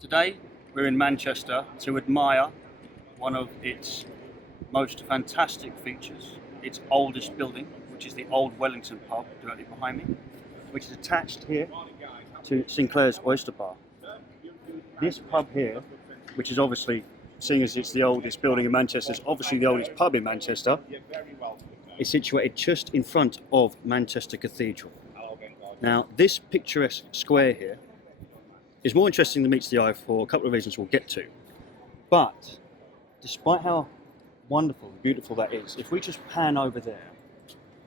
Today we're in Manchester to admire one of its most fantastic features, its oldest building, which is the Old Wellington pub directly behind me, which is attached here to Sinclair's Oyster bar. This pub here, which is obviously, seeing as it's the oldest building in Manchester, it's obviously the oldest pub in Manchester, is situated just in front of Manchester Cathedral. Now, this picturesque square here is more interesting than meets the eye for a couple of reasons we'll get to. But despite how wonderful and beautiful that is, if we just pan over there,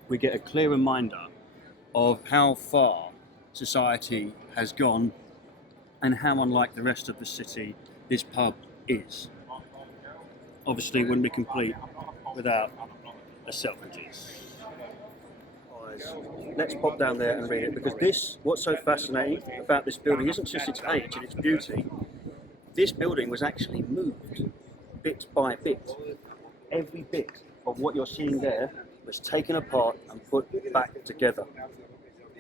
we get a clear reminder of how far society has gone and how unlike the rest of the city this pub is. Obviously it wouldn't be complete without a Selfridges. Let's pop down there and read it, because what's so fascinating about this building isn't just its age and its beauty. This building was actually moved bit by bit. Every bit of what you're seeing there was taken apart and put back together.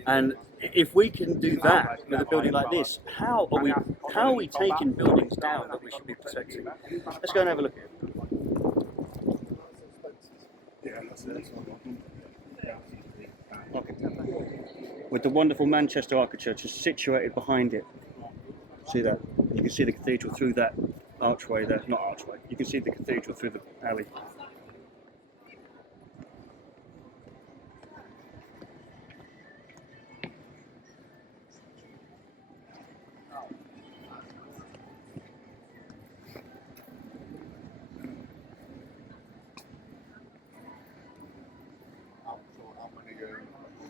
And if we can do that with a building like this, how are we taking buildings down that we should be protecting? Let's go and have a look at it. With the wonderful Manchester architecture just situated behind it. See that? You can see the cathedral through that archway there. Not archway. You can see the cathedral through the alley.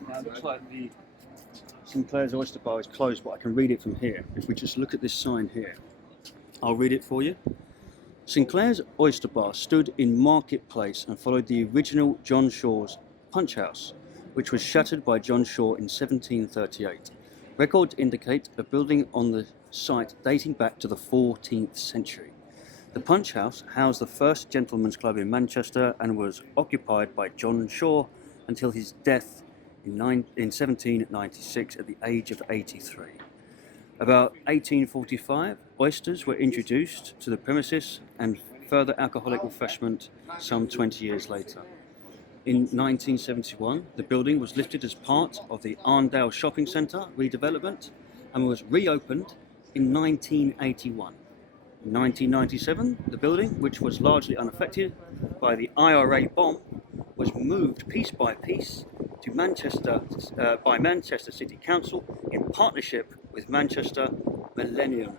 Now it looks like the Sinclair's Oyster bar is closed, but I can read it from here. If we just look at this sign here, I'll read it for you. Sinclair's Oyster bar stood in Market Place and followed the original John Shaw's Punch House, which was shattered by John Shaw in 1738. Records indicate a building on the site dating back to the 14th century. The Punch House housed the first gentleman's club in Manchester and was occupied by John Shaw until his death in 1796 at the age of 83. About 1845, oysters were introduced to the premises and further alcoholic refreshment some 20 years later. In 1971, the building was lifted as part of the Arndale Shopping Centre redevelopment and was reopened in 1981. In 1997, the building, which was largely unaffected by the IRA bomb, was moved piece by piece to Manchester by Manchester City Council in partnership with Manchester Millennium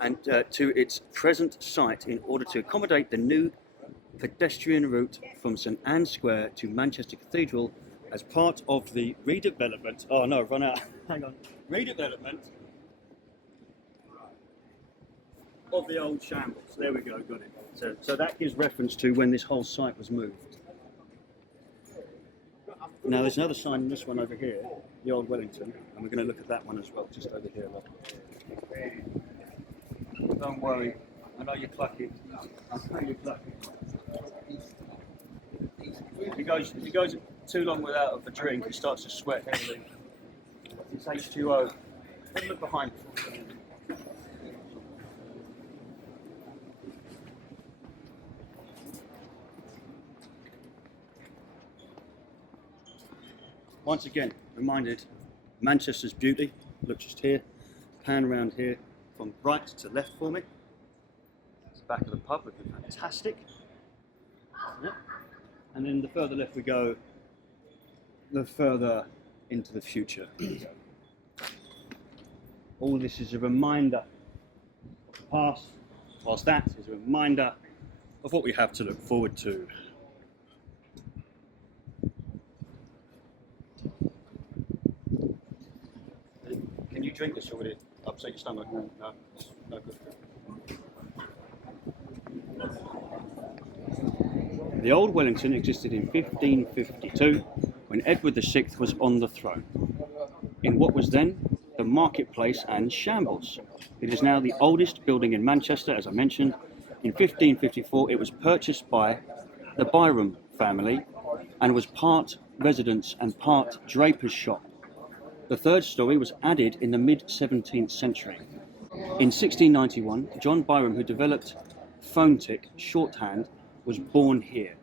and to its present site in order to accommodate the new pedestrian route from St Anne's Square to Manchester Cathedral as part of the redevelopment. Oh no, I've run out. Hang on. Redevelopment of the old shambles. There we go, got it. So that gives reference to when this whole site was moved. Now there's another sign in this one over here, the Old Wellington, and we're going to look at that one as well, just over here. Look. Don't worry, I know you're clucky. I know you're clucky. If he goes too long without a drink, he starts to sweat heavily. It's H2O. Have a look behind. Once again, reminded Manchester's beauty. Look just here, pan around here from right to left for me. It's the back of the pub, would be fantastic. Yep. And then the further left we go, the further into the future. All this is a reminder of the past, whilst that is a reminder of what we have to look forward to. Can you drink this or would it upset your stomach? No, no good. The Old Wellington existed in 1552 when Edward VI was on the throne, in what was then the marketplace and shambles. It is now the oldest building in Manchester, as I mentioned. In 1554 it was purchased by the Byrom family and was part residence and part draper's shop. The third story was added in the mid-17th century. In 1691, John Byrom, who developed phonetic shorthand, was born here.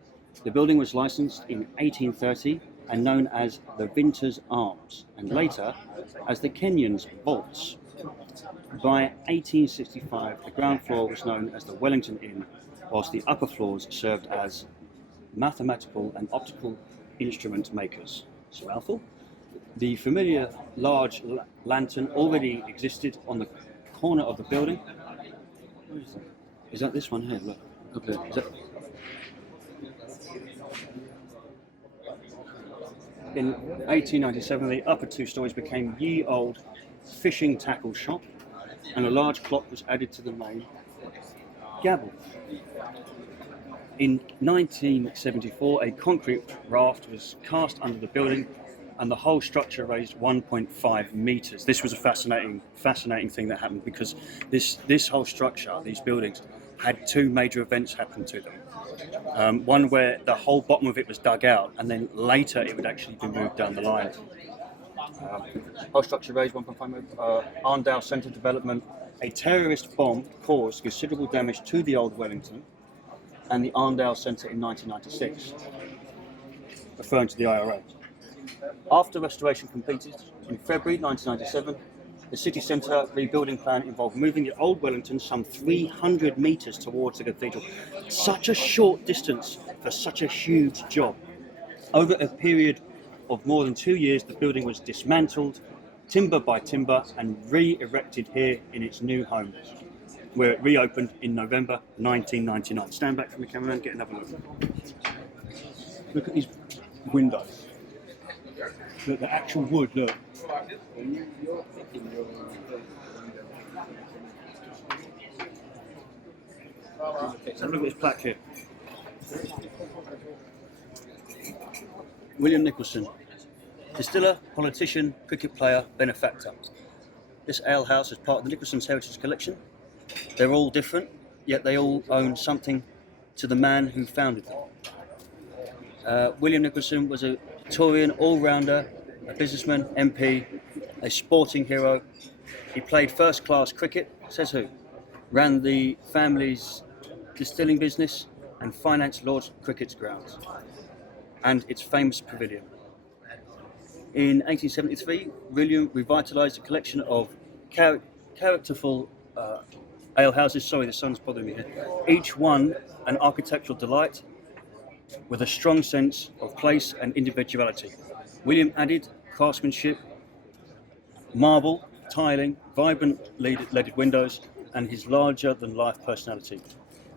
The building was licensed in 1830 and known as the Vinters Arms, and later as the Kenyans Vaults. By 1865, the ground floor was known as the Wellington Inn, whilst the upper floors served as mathematical and optical instrument makers. So, Alpha? The familiar large lantern already existed on the corner of the building. Where is that? Is that this one here? Look. Okay. Is that... In 1897, the upper two stories became ye old fishing tackle shop, and a large clock was added to the main gable. In 1974, a concrete raft was cast under the building, and the whole structure raised 1.5 meters. This was a fascinating thing that happened, because this whole structure, these buildings, had two major events happen to them. One where the whole bottom of it was dug out, and then later it would actually be moved down the line. Whole structure raised 1.5 meters. Arndale Centre development. A terrorist bomb caused considerable damage to the Old Wellington and the Arndale Centre in 1996, referring to the IRA. After restoration completed in February 1997, the city centre rebuilding plan involved moving the Old Wellington some 300 metres towards the cathedral. Such a short distance for such a huge job. Over a period of more than 2 years, the building was dismantled, timber by timber, and re-erected here in its new home, where it reopened in November 1999. Stand back from the camera and get another look. Look at these windows. Look, the actual wood, look. So look at this plaque here. William Nicholson, distiller, politician, cricket player, benefactor. This alehouse is part of the Nicholson's Heritage Collection. They're all different, yet they all own something to the man who founded them. William Nicholson was a Victorian all-rounder, a businessman, MP, a sporting hero. He played first-class cricket, says who? Ran the family's distilling business and financed Lord's Cricket's grounds and its famous pavilion. In 1873, William revitalised a collection of characterful alehouses. Sorry, the sun's bothering me here. Each one an architectural delight with a strong sense of place and individuality. William added craftsmanship, marble, tiling, vibrant leaded windows, and his larger-than-life personality.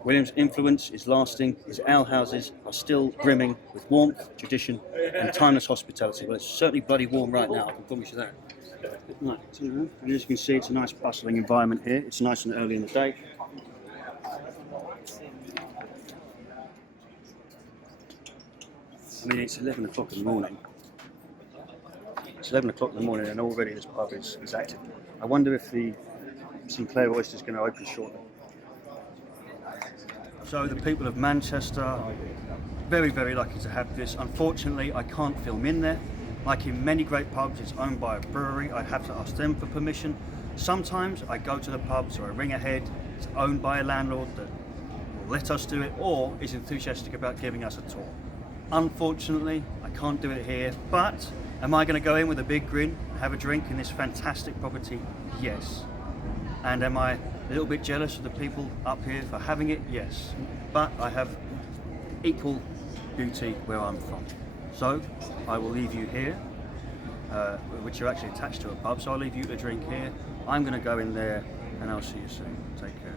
William's influence is lasting. His alehouses are still brimming with warmth, tradition, and timeless hospitality. Well, it's certainly bloody warm right now, I can promise you that. Right, and as you can see, it's a nice bustling environment here. It's nice and early in the day. I mean, it's 11 o'clock in the morning. It's 11 o'clock in the morning and already this pub is active. I wonder if the Sinclair Oyster is going to open shortly. So the people of Manchester are very, very lucky to have this. Unfortunately, I can't film in there. Like in many great pubs, it's owned by a brewery. I have to ask them for permission. Sometimes I go to the pubs or I ring ahead. It's owned by a landlord that will let us do it or is enthusiastic about giving us a tour. Unfortunately, I can't do it here, but am I going to go in with a big grin, have a drink in this fantastic property? Yes. And am I a little bit jealous of the people up here for having it? Yes. But I have equal beauty where I'm from. So I will leave you here, which are actually attached to a pub, so I'll leave you to drink here. I'm going to go in there and I'll see you soon. Take care.